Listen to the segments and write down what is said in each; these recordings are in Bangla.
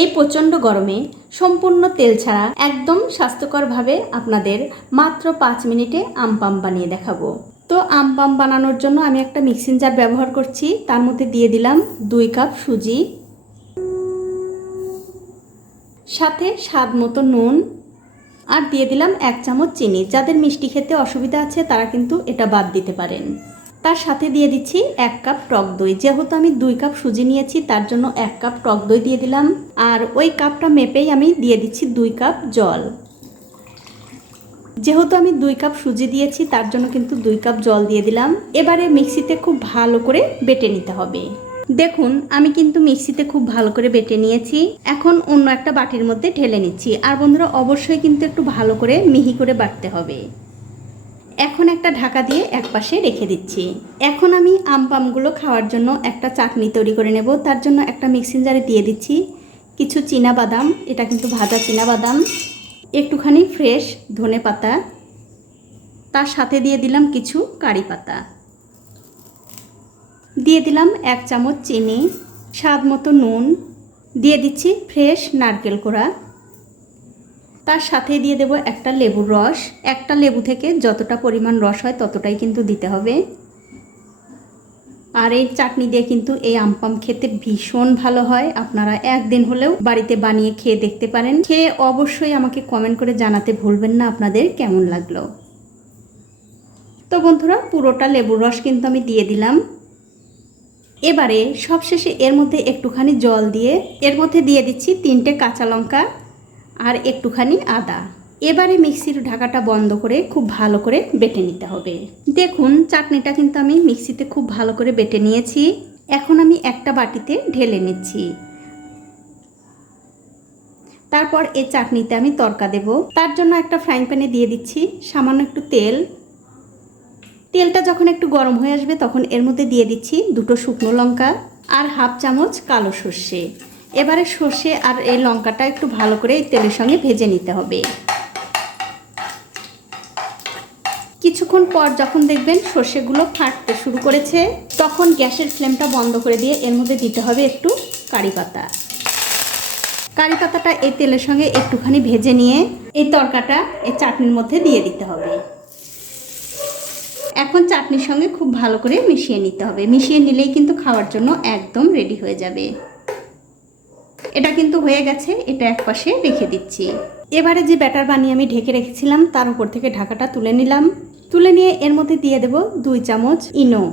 এই প্রচণ্ড গরমে সম্পূর্ণ তেল ছাড়া একদম স্বাস্থ্যকরভাবে আপনাদের মাত্র পাঁচ মিনিটে আম পাম বানিয়ে দেখাবো। তো আম পাম বানানোর জন্য আমি একটা মিক্সিং জার ব্যবহার করছি। তার মধ্যে দিয়ে দিলাম দুই কাপ সুজি। সাথে স্বাদ মতো নুন। আর দিয়ে দিলাম এক চামচ চিনি। যাদের মিষ্টি খেতে অসুবিধা আছে, তারা কিন্তু এটা বাদ দিতে পারেন। তার সাথে দিয়ে দিচ্ছি এক কাপ টক দই। যেহেতু আমি দুই কাপ সুজি নিয়েছি, তার জন্য এক কাপ টক দই দিয়ে দিলাম। আর ওই কাপটা মেপেই আমি দিয়ে দিচ্ছি দুই কাপ জল। যেহেতু আমি দুই কাপ সুজি দিয়েছি, তার জন্য কিন্তু দুই কাপ জল দিয়ে দিলাম। এবারে মিক্সিতে খুব ভালো করে বেটে নিতে হবে। দেখুন, আমি কিন্তু মিক্সিতে খুব ভালো করে বেটে নিয়েছি। এখন অন্য একটা বাটির মধ্যে ঢেলে নিচ্ছি। আর বন্ধুরা, অবশ্যই কিন্তু একটু ভালো করে মিহি করে বাটতে হবে। এখন একটা ঢাকা দিয়ে এক পাশে রেখে দিচ্ছি। এখন আমি আম পামগুলো খাওয়ার জন্য একটা চাটনি তৈরি করে নেব। তার জন্য একটা মিক্সিং জারে দিয়ে দিচ্ছি কিছু চীনা বাদাম। এটা কিন্তু ভাজা চীনা বাদাম। একটুখানি ফ্রেশ ধনে পাতা। তার সাথে দিয়ে দিলাম কিছু কারি পাতা। দিয়ে দিলাম এক চামচ চিনি, স্বাদ মতো নুন। দিয়ে দিচ্ছি ফ্রেশ নারকেল কোড়া। তার সাথে দিয়ে দেব একটা লেবুর রস। একটা লেবু থেকে যতটা পরিমাণ রস হয় ততটাই কিন্তু দিতে হবে। আর এই চাটনি দিয়ে কিন্তু এই আমপাম খেতে ভীষণ ভালো হয়। আপনারা একদিন হলেও বাড়িতে বানিয়ে খেয়ে দেখতে পারেন। খেয়ে অবশ্যই আমাকে কমেন্ট করে জানাতে ভুলবেন না আপনাদের কেমন লাগল। তো বন্ধুরা, পুরোটা লেবুর রস কিন্তু আমি দিয়ে দিলাম। এবারে সবশেষে এর মধ্যে একটুখানি জল দিয়ে এর মধ্যে দিয়ে দিচ্ছি তিনটে কাঁচা লঙ্কা। আর একটুখানি আদা। এবারে মিক্সির ঢাকাটা বন্ধ করে খুব ভালো করে বেটে নিতে হবে। দেখুন, চাটনিটা কিন্তু আমি মিক্সিতে খুব ভালো করে বেটে নিয়েছি। এখন আমি একটা বাটিতে ঢেলে নিচ্ছি। তারপর এই চাটনিতে আমি তরকা দেব। তার জন্য একটা ফ্রাইং প্যানে দিয়ে দিচ্ছি সামান্য একটু তেল। তেলটা যখন একটু গরম হয়ে আসবে তখন এর মধ্যে দিয়ে দিচ্ছি দুটো শুকনো লঙ্কা আর হাফ চামচ কালো সর্ষে। এবারে সর্ষে আর এই লঙ্কাটা একটু ভালো করে এই তেলের সঙ্গে ভেজে নিতে হবে। কিছুক্ষণ পর যখন দেখবেন সর্ষেগুলো ফাটতে শুরু করেছে, তখন গ্যাসের ফ্লেমটা বন্ধ করে দিয়ে এর মধ্যে দিতে হবে একটু কারি পাতা। কারি পাতাটা এই তেলের সঙ্গে একটুখানি ভেজে নিয়ে এই তরকাটা এই চাটনির মধ্যে দিয়ে দিতে হবে। এখন চাটনির সঙ্গে খুব ভালো করে মিশিয়ে নিতে হবে। মিশিয়ে নিলেই কিন্তু খাওয়ার জন্য একদম রেডি হয়ে যাবে। এটা কিন্তু হয়ে গেছে, এটা এক পাশে রেখে দিচ্ছি। এবারে যে ব্যাটার বানিয়ে আমি ঢেকে রেখেছিলাম, তার উপর থেকে ঢাকাটা তুলে নিলাম। তুলে নিয়ে এর মধ্যে দিয়ে দেব দুই চামচ ইনো।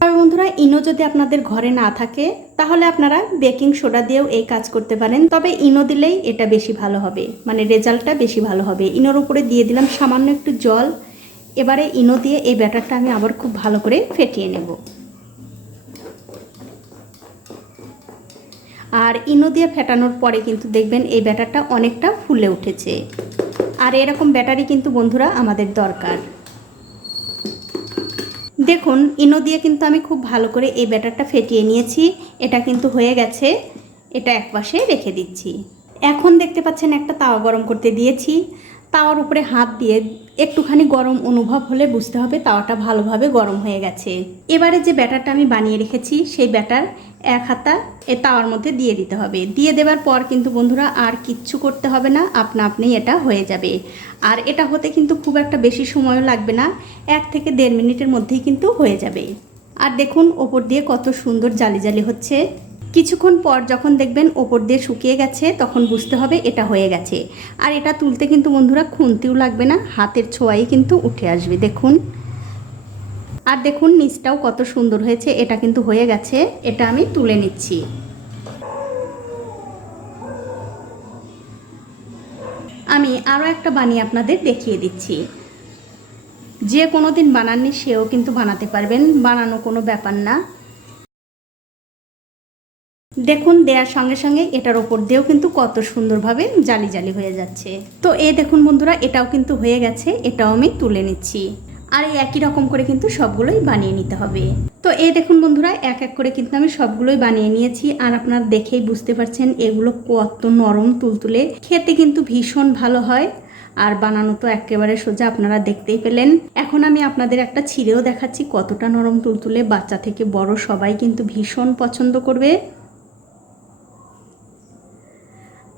তবে বন্ধুরা, ইনো যদি আপনাদের ঘরে না থাকে, তাহলে আপনারা বেকিং সোডা দিয়েও এই কাজ করতে পারেন। তবে ইনো দিলেই এটা বেশি ভালো হবে মানে রেজাল্টটা বেশি ভালো হবে। ইনোর উপরে দিয়ে দিলাম সামান্য একটু জল। এবারে ইনো দিয়ে এই ব্যাটারটা আমি আবার খুব ভালো করে ফেটিয়ে নেব। আর ইনো দিয়ে ফেটানোর পরে কিন্তু দেখবেন এই ব্যাটারটা অনেকটা ফুলে উঠেছে। আর এরকম ব্যাটারি কিন্তু বন্ধুরা আমাদের দরকার। দেখুন, ইনো দিয়ে কিন্তু আমি খুব ভালো করে এই ব্যাটারটা ফেটিয়ে নিয়েছি। এটা কিন্তু হয়ে গেছে। এটা একপাশে রেখে দিচ্ছি। এখন দেখতে পাচ্ছেন একটা তাওয়া গরম করতে দিয়েছি। তাওয়ার উপরে হাত দিয়ে একটুখানি গরম অনুভব হলে বুঝতে হবে তাওয়াটা ভালোভাবে গরম হয়ে গেছে। এবারে যে ব্যাটারটা আমি বানিয়ে রেখেছি, সেই ব্যাটার এক হাতা এ তাওয়ার মধ্যে দিয়ে দিতে হবে। দিয়ে দেওয়ার পর কিন্তু বন্ধুরা আর কিচ্ছু করতে হবে না, আপনা আপনি এটা হয়ে যাবে। আর এটা হতে কিন্তু খুব একটা বেশি সময়ও লাগবে না, এক থেকে দেড় মিনিটের মধ্যেই কিন্তু হয়ে যাবে। আর দেখুন, ওপর দিয়ে কত সুন্দর জালি জালি হচ্ছে। কিছুক্ষণ পর যখন দেখবেন ওপর দিয়ে শুকিয়ে গেছে, তখন বুঝতে হবে এটা হয়ে গেছে। আর এটা তুলতে কিন্তু বন্ধুরা খুন্তিও লাগবে না, হাতের ছোঁয়াই কিন্তু উঠে আসবে, দেখুন। আর দেখুন, নিচটাও কত সুন্দর হয়েছে, এটা কিন্তু হয়ে গেছে, এটা আমি তুলে নিচ্ছি। আমি আরও একটা বানিয়ে আপনাদের দেখিয়ে দিচ্ছি। যে কোনো দিন বানাননি, সেও কিন্তু বানাতে পারবেন, বানানো কোনো ব্যাপার না। দেখুন, দেওয়ার সঙ্গে সঙ্গে এটার ওপর দিয়েও কিন্তু কত সুন্দরভাবে জালি জালি হয়ে যাচ্ছে। তো এ দেখুন বন্ধুরা, এটাও কিন্তু হয়ে গেছে, এটাও আমি তুলে নিচ্ছি। আর এই একই রকম করে কিন্তু সবগুলোই বানিয়ে নিতে হবে। তো এই দেখুন বন্ধুরা, এক এক করে কিন্তু আমি সবগুলোই বানিয়ে নিয়েছি। আর আপনারা দেখেই বুঝতে পারছেন, এগুলো কত নরম তুলতুলে। খেতে কিন্তু ভীষণ ভালো হয়। আর বানানো তো একেবারে সোজা, আপনারা দেখতেই পেলেন। এখন আমি আপনাদের একটা ছিঁড়েও দেখাচ্ছি কতটা নরম তুলতুলে। বাচ্চা থেকে বড় সবাই কিন্তু ভীষণ পছন্দ করবে।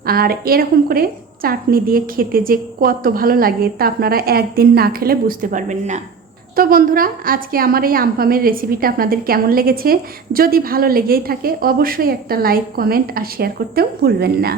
আর এরকম করে চাটনি দিয়ে খেতে যে কত ভালো লাগে তা আপনারা একদিন না খেলে বুঝতে পারবেন না। তো বন্ধুরা, আজকে আমার এই আমপামের রেসিপিটা আপনাদের কেমন লেগেছে? যদি ভালো লেগেই থাকে, অবশ্যই একটা লাইক, কমেন্ট আর শেয়ার করতেও ভুলবেন না।